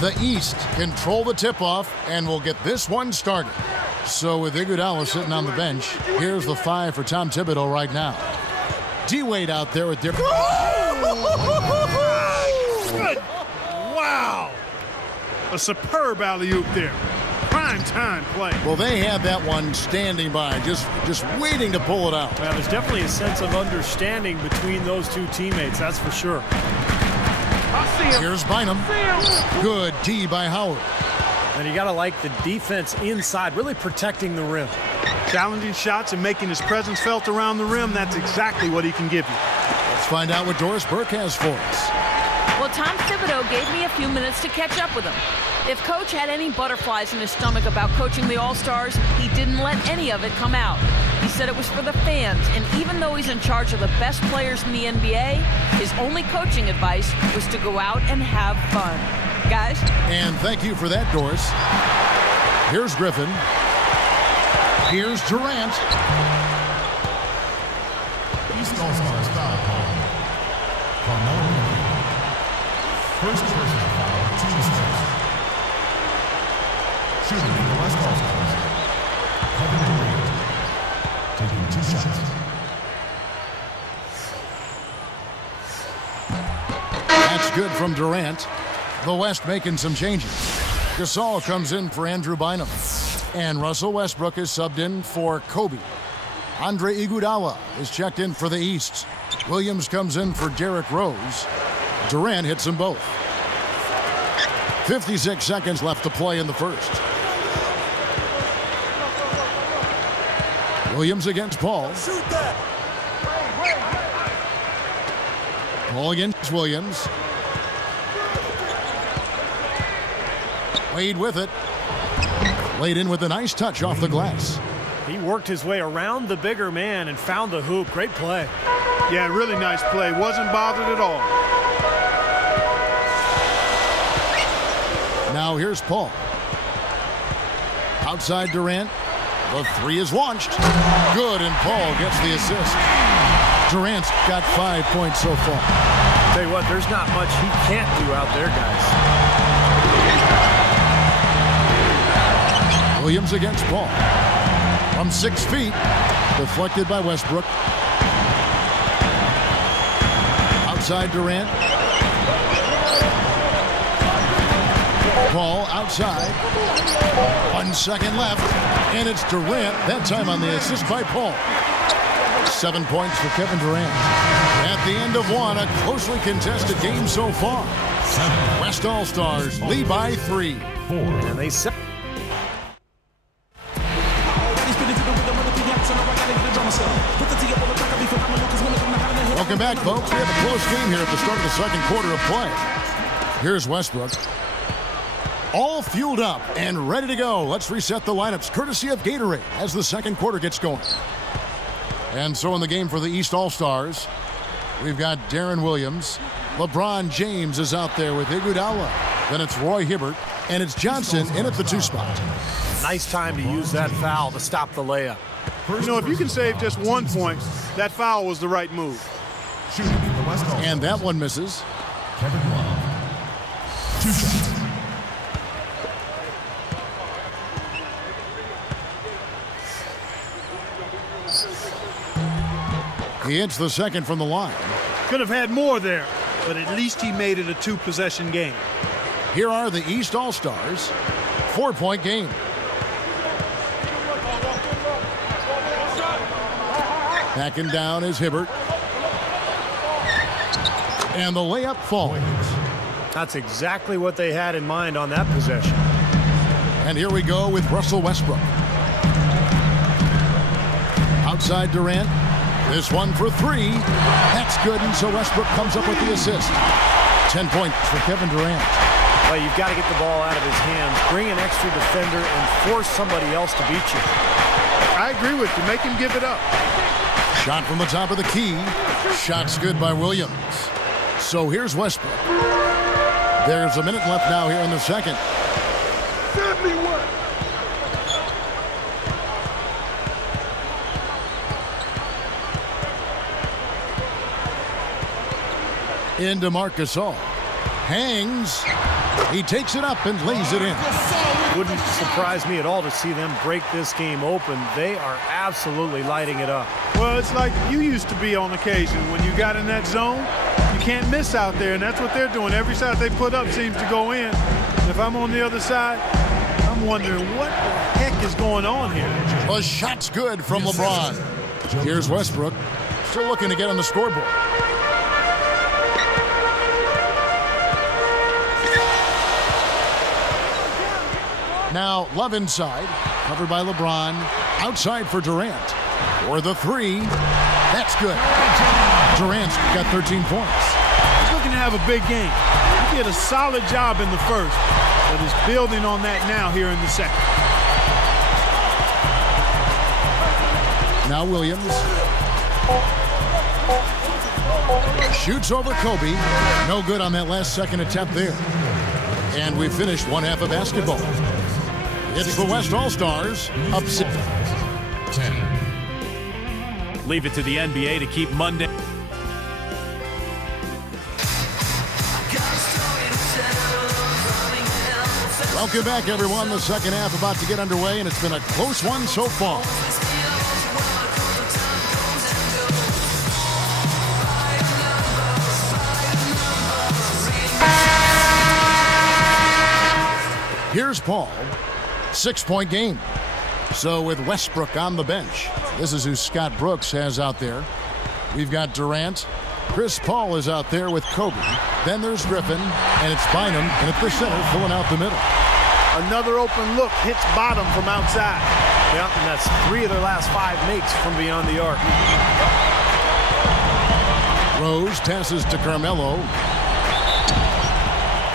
The East control the tip-off and will get this one started. So with Iguodala sitting on the bench, here's the 5 for Tom Thibodeau right now. D-Wade out there with different... Good. Wow. A superb alley-oop there. Prime time play. Well, they had that one standing by, just waiting to pull it out. Well, there's definitely a sense of understanding between those two teammates, that's for sure. Here's Bynum. Good D by Howard. And you got to like the defense inside, really protecting the rim. Challenging shots and making his presence felt around the rim, that's exactly what he can give you. Let's find out what Doris Burke has for us. Well, Tom Thibodeau gave me a few minutes to catch up with him. If Coach had any butterflies in his stomach about coaching the All-Stars, he didn't let any of it come out. He said it was for the fans, and even though he's in charge of the best players in the NBA, his only coaching advice was to go out and have fun. Guys? And thank you for that, Doris. Here's Griffin. Here's Durant. East All-Stars foul call. First personal foul, team starts. Shooting for the West All-Stars. Kevin Durant. Taking 2 shots. That's good from Durant. The West making some changes. Gasol comes in for Andrew Bynum. And Russell Westbrook is subbed in for Kobe. Andre Iguodala is checked in for the East. Williams comes in for Derrick Rose. Durant hits them both. 56 seconds left to play in the first. Williams against Paul. Shoot that. Paul against Williams. Wade with it. Laid in with a nice touch off the glass. He worked his way around the bigger man and found the hoop. Great play. Yeah, really nice play. Wasn't bothered at all. Now here's Paul. Outside Durant. The 3 is launched. Good, and Paul gets the assist. Durant's got 5 points so far. Tell you what, there's not much he can't do out there, guys. Williams against Paul. From 6 feet. Deflected by Westbrook. Outside Durant. Paul outside. 1 second left. And it's Durant, that time on the assist by Paul. 7 points for Kevin Durant. At the end of one, a closely contested game so far. West All-Stars lead by 3. 4. And they set. Welcome back, folks. We have a close game here at the start of the second quarter of play. Here's Westbrook. All fueled up and ready to go. Let's reset the lineups courtesy of Gatorade as the second quarter gets going. And so in the game for the East All-Stars, we've got Darren Williams. LeBron James is out there with Iguodala. Then it's Roy Hibbert, and it's Johnson in at the 2 spot. Nice time to use that foul to stop the layup. You know, if you can save just 1 point, that foul was the right move. Shooting for the West All-Stars. And that one misses. Kevin Love. 2 shots. He hits the second from the line. Could have had more there, but at least he made it a 2-possession game. Here are the East All-Stars. 4-point game. Backing down is Hibbert. And the layup falls. That's exactly what they had in mind on that possession. And here we go with Russell Westbrook. Outside Durant. This one for 3. That's good, and so Westbrook comes up with the assist. 10 points for Kevin Durant. Well, you've got to get the ball out of his hands, bring an extra defender, and force somebody else to beat you. I agree with you. Make him give it up. Shot from the top of the key. Shot's good by Williams. So here's Westbrook. There's a minute left now here in the second. Into Marc Gasol. Hangs. He takes it up and lays it in. Wouldn't surprise me at all to see them break this game open. They are absolutely lighting it up. Well, it's like you used to be on occasion. When you got in that zone, you can't miss out there, and that's what they're doing. Every shot they put up seems to go in. And if I'm on the other side, I'm wondering what the heck is going on here. The shot's good from LeBron. Here's Westbrook, still looking to get on the scoreboard. Now Love inside, covered by LeBron. Outside for Durant. For the three. That's good. Durant's got 13 points. He's looking to have a big game. He did a solid job in the first, but is building on that now here in the second. Now Williams. Shoots over Kobe. No good on that last second attempt there. And we finished one half of basketball. It's the West All-Stars up 6. 10. Leave it to the NBA to keep Monday. Welcome back, everyone. The second half about to get underway, and it's been a close one so far. Here's Paul. 6-point game. So with Westbrook on the bench, this is who Scott Brooks has out there. We've got Durant. Chris Paul is out there with Kobe. Then there's Griffin, and it's Bynum, and at the center, filling out the middle. Another open look hits bottom from outside. Yeah, and that's 3 of their last 5 makes from beyond the arc. Rose passes to Carmelo.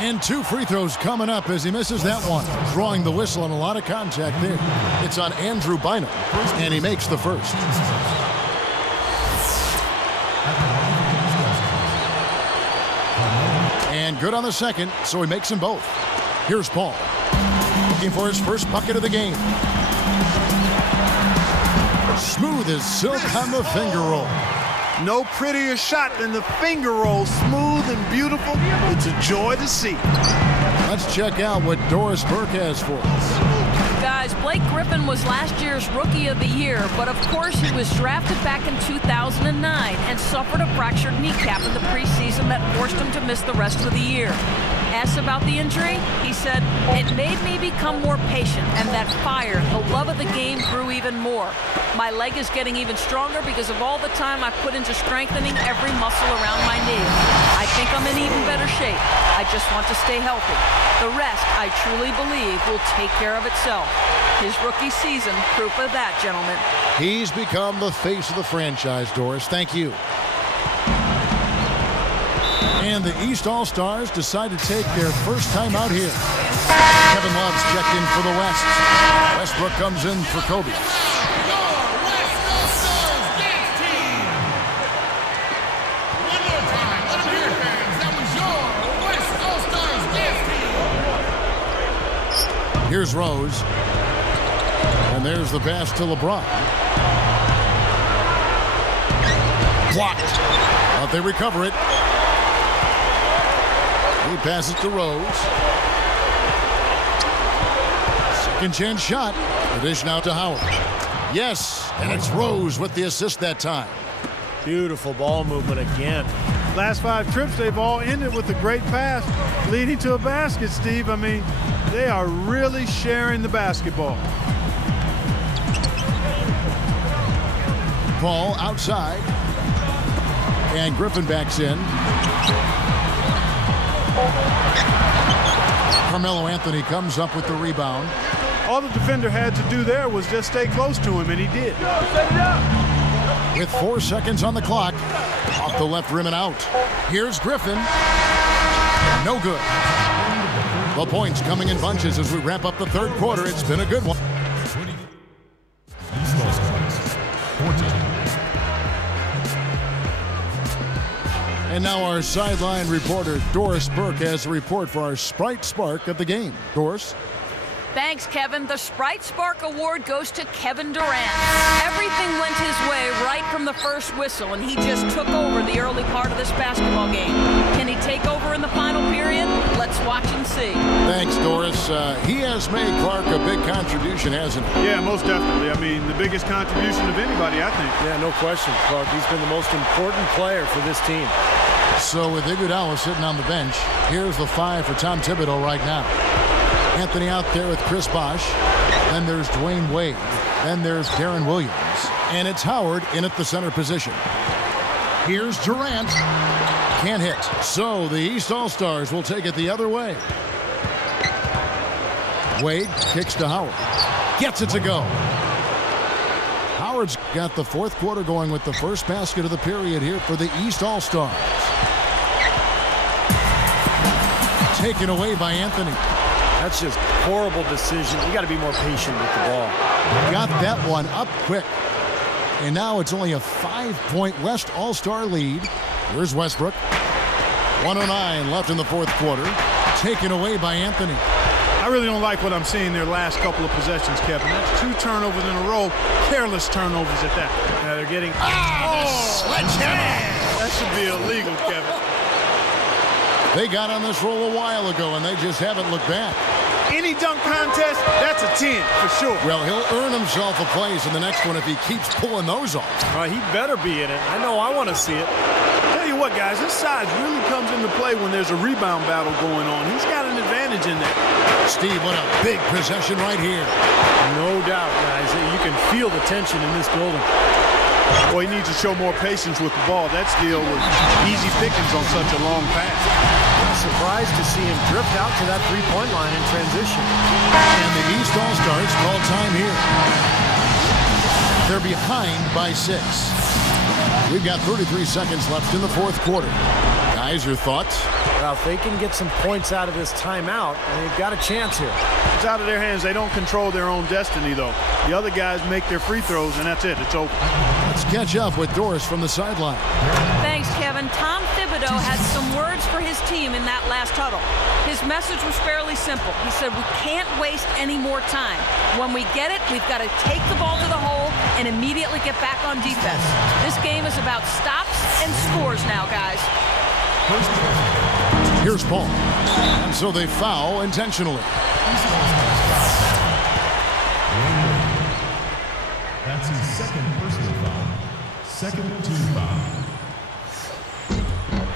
And 2 free throws coming up as he misses that one. Drawing the whistle and a lot of contact there. It's on Andrew Bynum, and he makes the first. And good on the second, so he makes them both. Here's Paul, looking for his first bucket of the game. Smooth as silk on the finger roll. No prettier shot than the finger roll, smooth and beautiful. It's a joy to see. Let's check out what Doris Burke has for us. Guys, Blake Griffin was last year's Rookie of the Year, but of course he was drafted back in 2009 and suffered a fractured kneecap in the preseason that forced him to miss the rest of the year. Asked about the injury, he said, "It made me become more patient, and that fire, the love of the game, grew even more. My leg is getting even stronger because of all the time I've put into strengthening every muscle around my knee. I think I'm in even better shape. I just want to stay healthy. The rest, I truly believe, will take care of itself." His rookie season, proof of that, gentlemen. He's become the face of the franchise, Doris. Thank you. And the East All-Stars decide to take their first time out here. Kevin Love's checked in for the West. Westbrook comes in for Kobe. Here's Rose. And there's the pass to LeBron. Blocked. But they recover it. He passes to Rose. Second chance shot. The dish now to Howard. Yes, and it's Rose with the assist that time. Beautiful ball movement again. Last 5 trips, they've all ended with a great pass leading to a basket, Steve. I mean, they are really sharing the basketball. Paul outside. And Griffin backs in. Carmelo Anthony comes up with the rebound. All the defender had to do there was just stay close to him, and he did. With 4 seconds on the clock. Off the left rim and out. Here's Griffin. No good. The points coming in bunches as we wrap up the third quarter. It's been a good one. 14. And now our sideline reporter, Doris Burke, has a report for our Sprite Spark of the game. Doris? Thanks, Kevin. The Sprite Spark Award goes to Kevin Durant. Everything went his way right from the first whistle, and he just took over the early part of this basketball game. Can he take over in the final period? Let's watch and see. see. Thanks, Doris. He has made Clark a big contribution, hasn't he? Yeah, most definitely. I mean, the biggest contribution of anybody, I think. Yeah, no question, Clark. He's been the most important player for this team. So with Iguodala sitting on the bench, here's the 5 for Tom Thibodeau right now. Anthony out there with Chris Bosh. Then there's Dwayne Wade. Then there's Darren Williams. And it's Howard in at the center position. Here's Durant. Can't hit. So the East All-Stars will take it the other way. Wade kicks to Howard. Gets it to go. Howard's got the fourth quarter going with the first basket of the period here for the East All-Stars. Taken away by Anthony. That's just horrible decision. You got to be more patient with the ball. Got that one up quick. And now it's only a 5-point West All-Star lead. Here's Westbrook. 1:09 left in the fourth quarter. Taken away by Anthony. I really don't like what I'm seeing their last couple of possessions, Kevin. That's 2 turnovers in a row. Careless turnovers at that. Yeah, they're getting... Sledgehammer! That should be illegal, Kevin. They got on this roll a while ago, and they just haven't looked back. Any dunk contest, that's a 10 for sure. Well, he'll earn himself a place in the next one if he keeps pulling those off. He better be in it. I know I want to see it. Tell you what, guys, his size really comes into play when there's a rebound battle going on. He's got an advantage in there. Steve, what a big possession right here. No doubt, guys. You can feel the tension in this building. Boy, he needs to show more patience with the ball. That steal was easy pickings on such a long pass. Surprised to see him drift out to that three-point line in transition. And the East All-Stars call time here. They're behind by 6. We've got 33 seconds left in the fourth quarter. Guys, your thoughts? Well, if they can get some points out of this timeout, they've got a chance here. It's out of their hands. They don't control their own destiny, though. The other guys make their free throws, and that's it. It's over. Let's catch up with Doris from the sideline. Thanks, Kevin. Tom Thibodeau had some words for his team in that last huddle. His message was fairly simple. He said, we can't waste any more time. When we get it, we've got to take the ball to the hole and immediately get back on defense. This game is about stops and scores now, guys. Here's Paul. And so they foul intentionally. That's his second personal foul. Second team foul.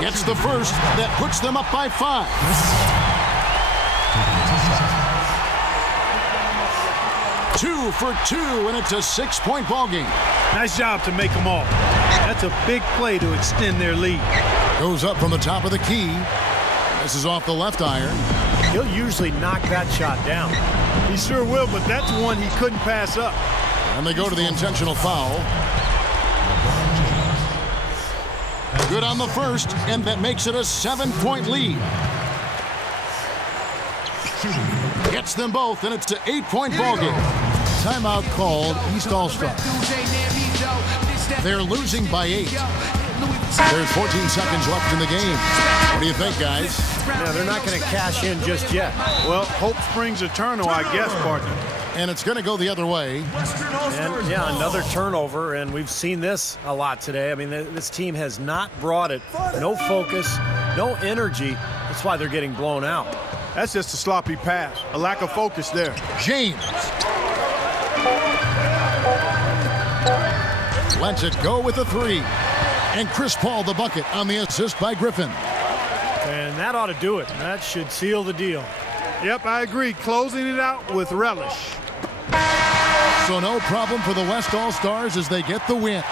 Gets the first. That puts them up by 5. 2 for 2, and it's a 6-point ball game. Nice job to make them all. That's a big play to extend their lead. Goes up from the top of the key. This is off the left iron. He'll usually knock that shot down. He sure will, but that's one he couldn't pass up. And they go to the intentional foul. Good on the first, and that makes it a 7-point lead. Gets them both, and it's an 8-point ball game. Timeout called East All-Stars. They're losing by 8. There's 14 seconds left in the game. What do you think, guys? Yeah, they're not going to cash in just yet. Well, hope springs eternal, I guess, partner. And it's going to go the other way. And, yeah, another turnover, and we've seen this a lot today. I mean, this team has not brought it. No focus, no energy. That's why they're getting blown out. That's just a sloppy pass. A lack of focus there. James. Lets it go with a 3. And Chris Paul the bucket on the assist by Griffin. And that ought to do it. That should seal the deal. Yep, I agree. Closing it out with relish. So no problem for the West All-Stars as they get the win.